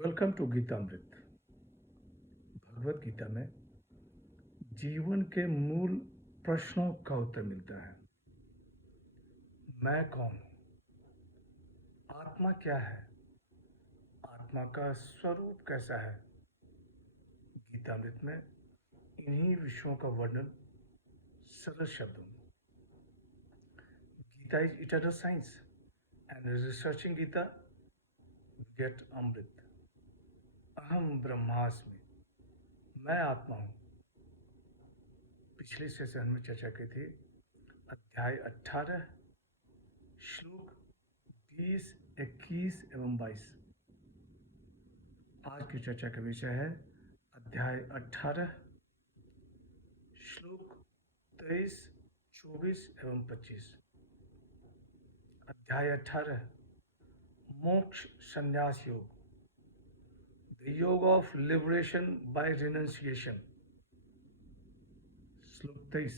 Welcome to Geetamrit. Bhagavad Gita में जीवन के मूल प्रश्नों का उत्तर मिलता है। मैं कौन हूँ? आत्मा क्या है? आत्मा का स्वरूप कैसा है? गीतामृत में इन्हीं विषयों का वर्णन सरल शब्दों में। Gita is eternal science and researching Gita get Amrit. अहम ब्रह्मास्मि, मैं आत्मा हूँ। पिछले सेशन में चर्चा की थी अध्याय 18 श्लोक 20, 21 एवं 22। आज की चर्चा का विषय है अध्याय 18 श्लोक 23, 24 एवं 25। अध्याय 18 मोक्ष संन्यास योग, द योग ऑफ लिबरेशन बाय रिनंसिएशन। श्लोक 23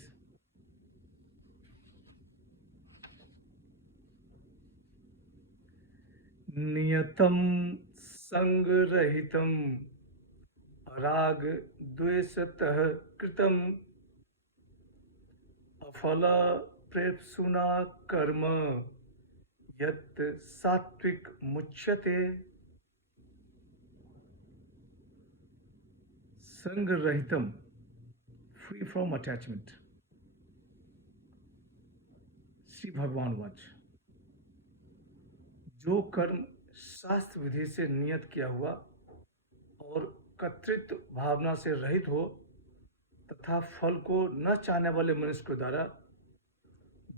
नियतम संगरहितम राग द्वेषतः कृतम अफल प्रेप्सुना कर्म यत् सात्विक मुच्यते। संगरहितम, फ्री फ्रॉम अटैचमेंट। श्री भगवान वाच, जो कर्म शास्त्र विधि से नियत किया हुआ और कर्तृत्व भावना से रहित हो तथा फल को न चाहने वाले मनुष्य के द्वारा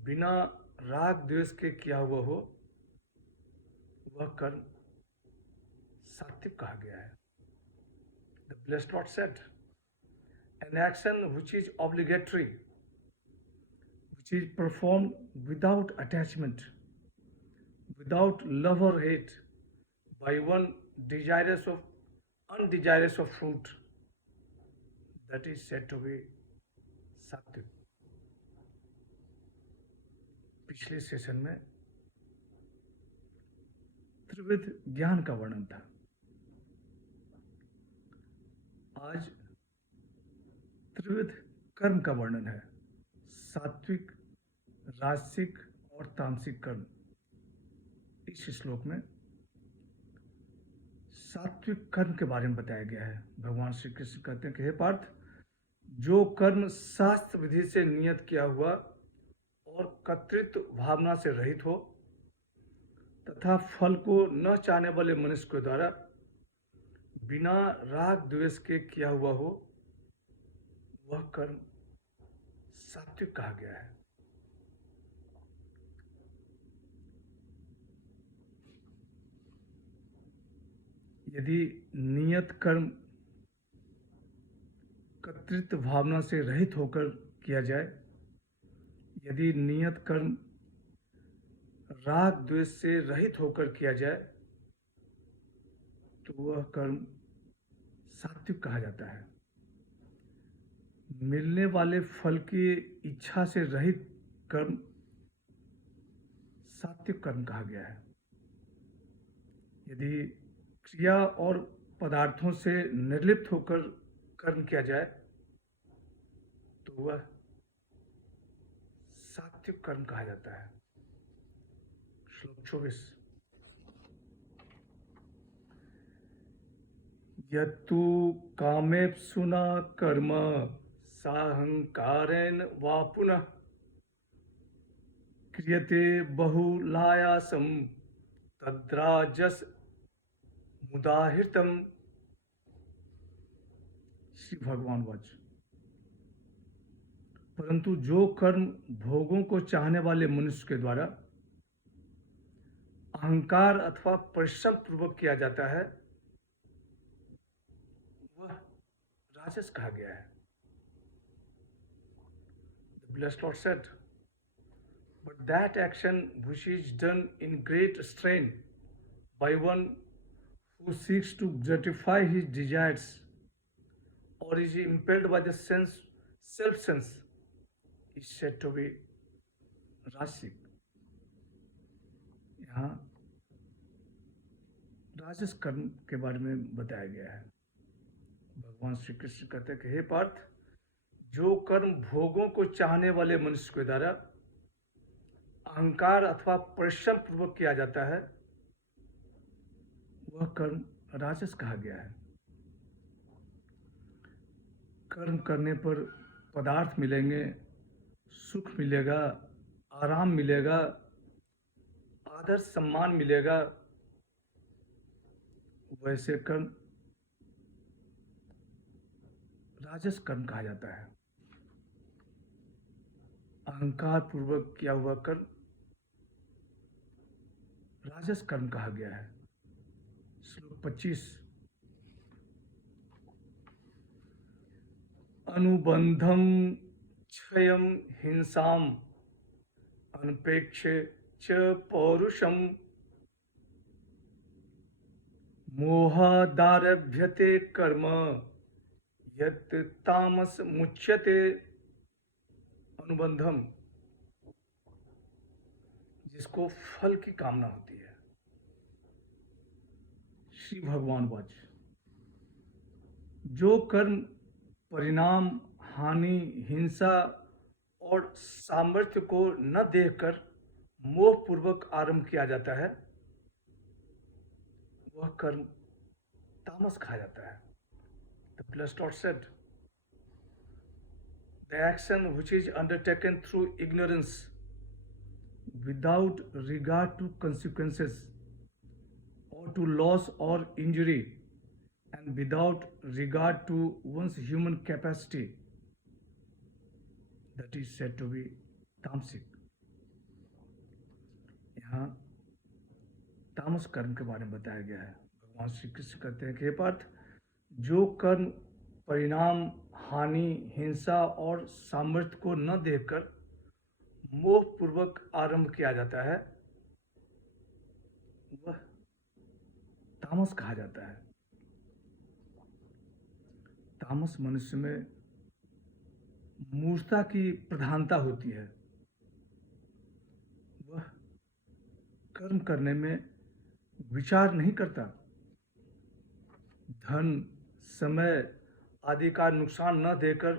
बिना राग द्वेष के किया हुआ हो, वह कर्म सात्विक कहा गया है। The blessed Lord said, an action which is obligatory, which is performed without attachment, without love or hate, by one undesirous of fruit, that is said to be sattvic. पिछले सेशन में त्रिविध ज्ञान का वर्णन था। आज त्रिविध कर्म का वर्णन है, सात्विक, राजसिक और तामसिक कर्म। इस श्लोक में सात्विक कर्म के बारे में बताया गया है। भगवान श्री कृष्ण कहते हैं कि हे पार्थ, जो कर्म शास्त्र विधि से नियत किया हुआ और कर्तृत्व भावना से रहित हो तथा फल को न चाहने वाले मनुष्य के द्वारा बिना राग द्वेष के किया हुआ हो, वह कर्म सात्विक कहा गया है। यदि नियत कर्म कर्तृत्व भावना से रहित होकर किया जाए, यदि नियत कर्म राग द्वेष से रहित होकर किया जाए, तो वह कर्म सात्विक कहा जाता है। मिलने वाले फल की इच्छा से रहित कर्म सात्विक कर्म कहा गया है। यदि क्रिया और पदार्थों से निर्लिप्त होकर कर्म किया जाए, तो वह सात्विक कर्म कहा जाता है। श्लोक 24 यत्तु कामेप्सुना कर्म साहंकारेण वा पुनः क्रियते बहुलायासम तद्राजस मुदाहृतम। श्री भगवान वाच, परंतु जो कर्म भोगों को चाहने वाले मनुष्य के द्वारा अहंकार अथवा परिश्रम पूर्वक किया जाता है, वह राजस कहा गया है। The blessed Lord said, but that action which is done in great strain by one who seeks to gratify his desires or is impelled by the self-sense is said to be rasic. यहाँ राजस कर्म के बारे में बताया गया है। भगवान श्री कृष्ण कहते हैं कि हे पार्थ, जो कर्म भोगों को चाहने वाले मनुष्य के द्वारा अहंकार अथवा परिश्रम पूर्वक किया जाता है, वह कर्म राजस कहा गया है। कर्म करने पर पदार्थ मिलेंगे, सुख मिलेगा, आराम मिलेगा, आदर सम्मान मिलेगा, वैसे कर्म राजस कर्म कहा जाता है। अहंकार पूर्वक किया हुआ कर्म राजस कर्म कहा गया है। श्लोक 25, अनुबंधम क्षयम हिंसाम अनपेक्षे च पौरुषम मोहादारभ्यते कर्म यत् तामस मुच्यते। अनुबंधम, जिसको फल की कामना होती है। श्री भगवान वाच, जो कर्म परिणाम, हानि, हिंसा और सामर्थ्य को न देखकर मोहपूर्वक आरंभ किया जाता है, वह कर्म तामस कहा जाता है। The blessed Lord said, the action which is undertaken through ignorance, without regard to consequences or to loss or injury, and without regard to one's human capacity, that is said to be तामसिक। यहाँ तामस कर्म के बारे में बताया गया है। भगवान श्री कृष्ण कहते हैं कि हे पार्थ, जो कर्म परिणाम, हानि, हिंसा और सामर्थ्य को न देखकर मोहपूर्वक आरंभ किया जाता है, वह तामस कहा जाता है। तामस मनुष्य में मूर्खता की प्रधानता होती है। वह कर्म करने में विचार नहीं करता। धन, समय आदि का नुकसान न देकर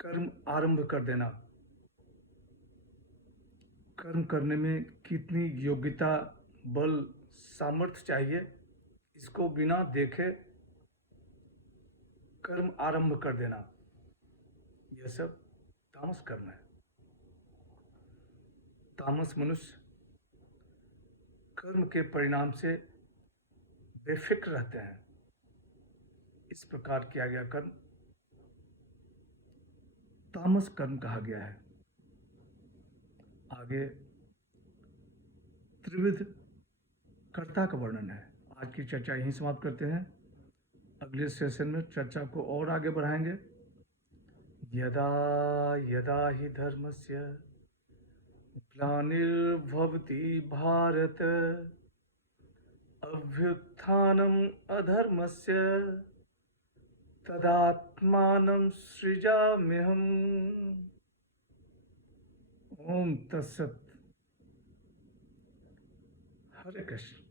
कर्म आरंभ कर देना। कर्म करने में कितनी योग्यता, बल, सामर्थ्य चाहिए, इसको बिना देखे कर्म आरंभ कर देना, यह सब तामस कर्म है। तामस मनुष्य कर्म के परिणाम से बेफिक्र रहते हैं। इस प्रकार किया गया कर्म तामस कर्म कहा गया है। आगे त्रिविध कर्ता का वर्णन है। आज की चर्चा यहीं समाप्त करते हैं। अगले सेशन में चर्चा को और आगे बढ़ाएंगे। यदा यदा हि धर्मस्य ग्लानिर्भवति भारत अभ्युत्थानम् अधर्मस्य तदात्मानं सृजाम्यहम्। ओम तत्सत। हरे कृष्ण।